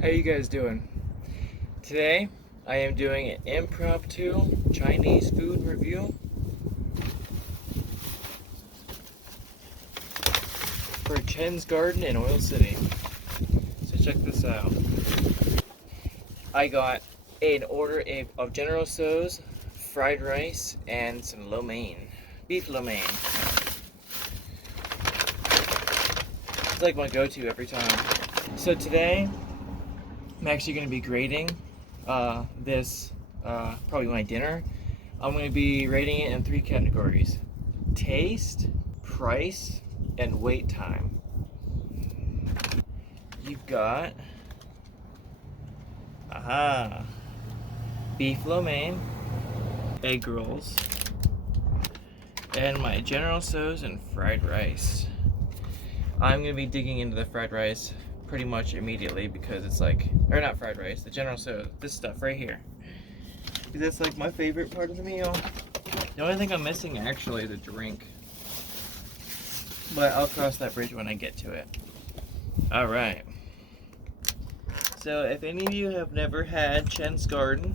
How you guys doing? Today I am doing an impromptu Chinese food review for Chen's Garden in Oil City. So check this out. I got an order of General Tso's fried rice and some lo mein, beef lo mein. It's like my go-to every time. So today I'm actually going to be grading this, probably my dinner. I'm going to be rating it in 3 categories: taste, price, and wait time. You've got beef lo mein, egg rolls, and my General Tso's and fried rice. I'm going to be digging into the fried rice pretty much immediately because it's like, or not fried rice, the General Tso's, this stuff right here. Because that's like my favorite part of the meal. The only thing I'm missing actually is a drink. But I'll cross that bridge when I get to it. Alright. So if any of you have never had Chen's Garden,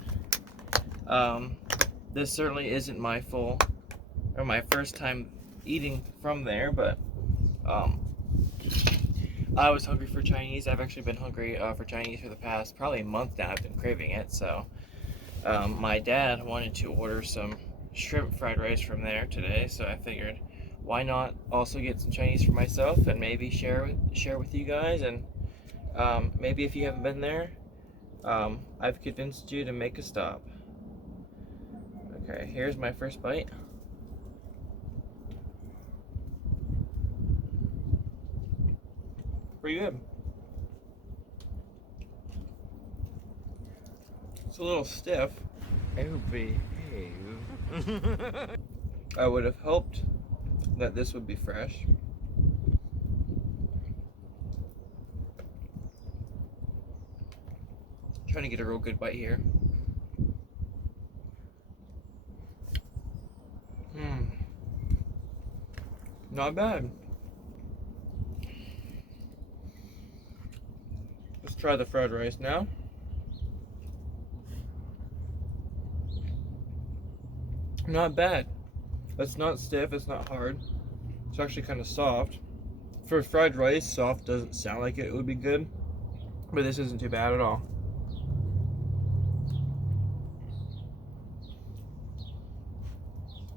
this certainly isn't my first time eating from there, but I was hungry for Chinese. I've actually been hungry for Chinese for the past probably a month now. I've been craving it. So my dad wanted to order some shrimp fried rice from there today. So I figured, why not also get some Chinese for myself and maybe share with you guys. And maybe if you haven't been there, I've convinced you to make a stop. Okay, here's my first bite. Pretty good. It's a little stiff. Oh, behave. I would have hoped that this would be fresh. Trying to get a real good bite here. Not bad. Let's try the fried rice now. Not bad. It's not stiff, it's not hard. It's actually kind of soft. For fried rice, soft doesn't sound like it would be good, but this isn't too bad at all.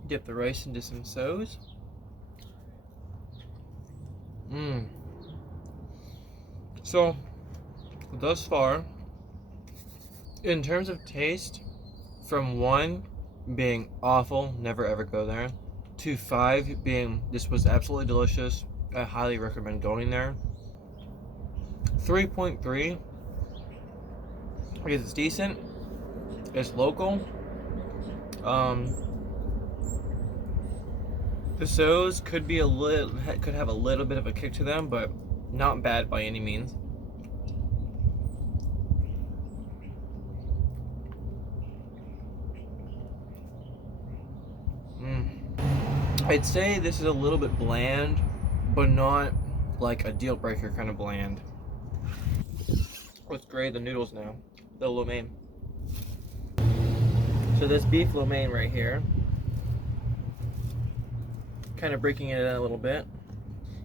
Dip the rice into some Tso's. So, thus far, in terms of taste, from 1 being awful, never ever go there, to 5 being this was absolutely delicious, I highly recommend going there, 3.3 because it's decent, it's local. The Tso's could have a little bit of a kick to them, but not bad by any means. I'd say this is a little bit bland, but not like a deal breaker kind of bland. Let's grade the noodles now, the lo mein. So this beef lo mein right here, kind of breaking it in a little bit.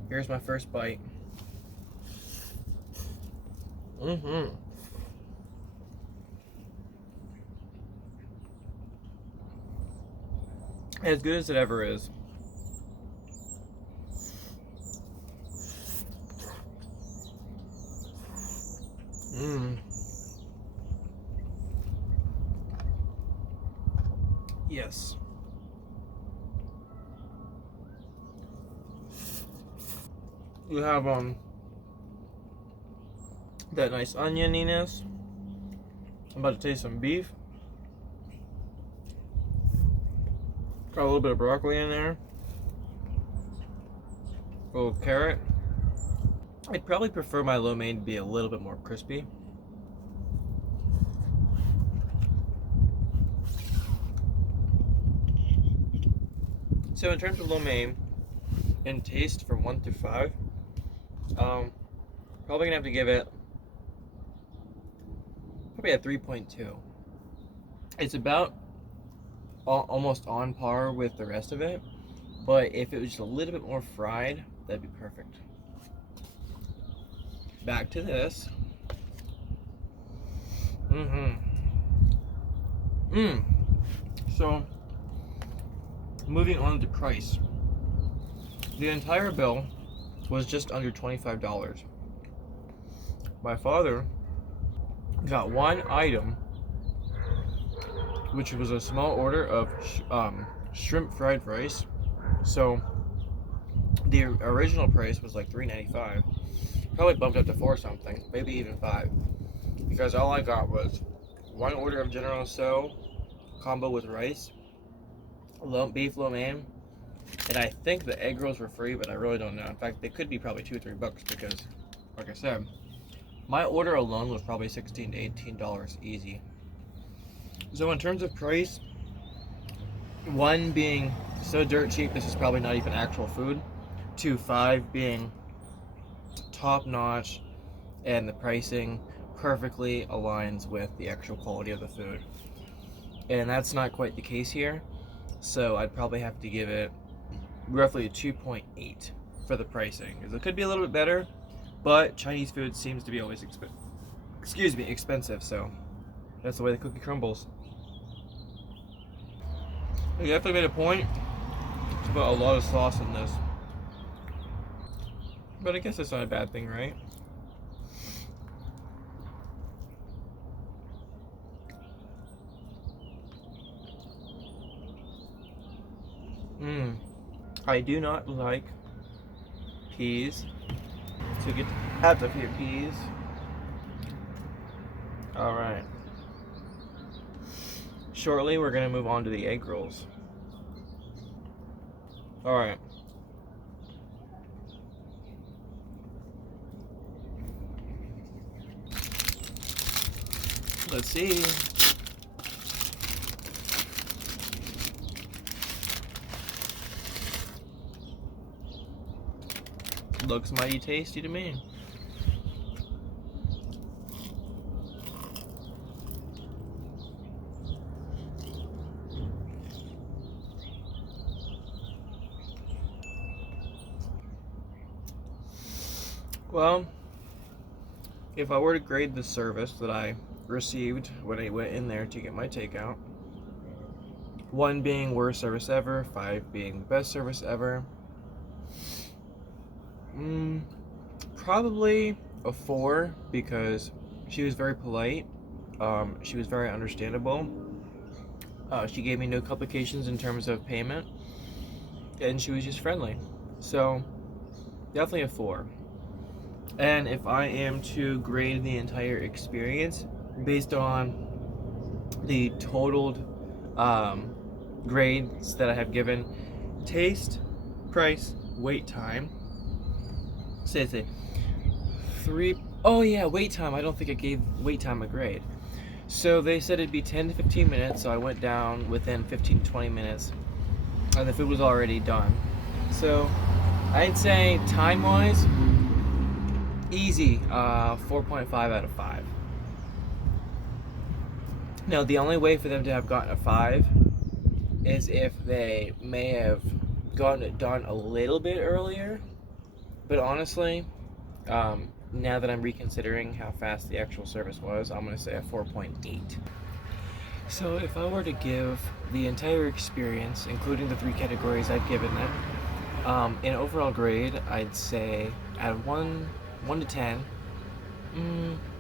Here's my first bite. As good as it ever is. Yes. You have that nice onioniness. I'm about to taste some beef. Got a little bit of broccoli in there. A little carrot. I'd probably prefer my lo mein to be a little bit more crispy. So in terms of lo mein and taste from 1 through 5, probably gonna have to give it probably at 3.2. It's about almost on par with the rest of it, but if it was just a little bit more fried, that'd be perfect. Back to this. So, moving on to price. The entire bill was just under $25. My father got one item, which was a small order of shrimp fried rice. So the original price was like $3.95. Probably bumped up to $4 something, maybe even $5, because all I got was one order of General So combo with rice, beef lo mein, and I think the egg rolls were free, but I really don't know. In fact, they could be probably $2 or $3 because, like I said, my order alone was probably $16 to $18 easy. So in terms of price, one being so dirt cheap, this is probably not even actual food, to 5 being top notch, and the pricing perfectly aligns with the actual quality of the food. And that's not quite the case here, so I'd probably have to give it roughly a 2.8 for the pricing, because it could be a little bit better, but Chinese food seems to be always expensive, so that's the way the cookie crumbles. I definitely made a point to put a lot of sauce in this, but I guess it's not a bad thing, right? I do not like peas, so get out of here, peas. Alright. Shortly, we're going to move on to the egg rolls. Alright. Let's see. Looks mighty tasty to me. Well, if I were to grade the service that I received when I went in there to get my takeout, 1 being worst service ever, 5 being the best service ever, probably a 4, because she was very polite, she was very understandable, she gave me no complications in terms of payment, and she was just friendly. So definitely a 4. And if I am to grade the entire experience based on the totaled grades that I have given taste, price, wait time, say 3. Oh yeah, wait time. I don't think I gave wait time a grade. So they said it'd be 10 to 15 minutes, so I went down within 15 to 20 minutes, and the food was already done. So I'd say time-wise, easy, 4.5 out of 5. Now, the only way for them to have gotten a 5 is if they may have gotten it done a little bit earlier. But honestly, now that I'm reconsidering how fast the actual service was, I'm going to say a 4.8. So if I were to give the entire experience, including the 3 categories I've given it, in overall grade, I'd say out of 1 to 10,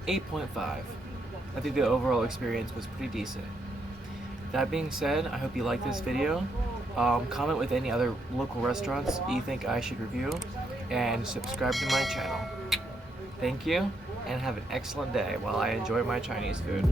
8.5. I think the overall experience was pretty decent. That being said, I hope you like this video. Comment with any other local restaurants you think I should review, and subscribe to my channel. Thank you, and have an excellent day while I enjoy my Chinese food.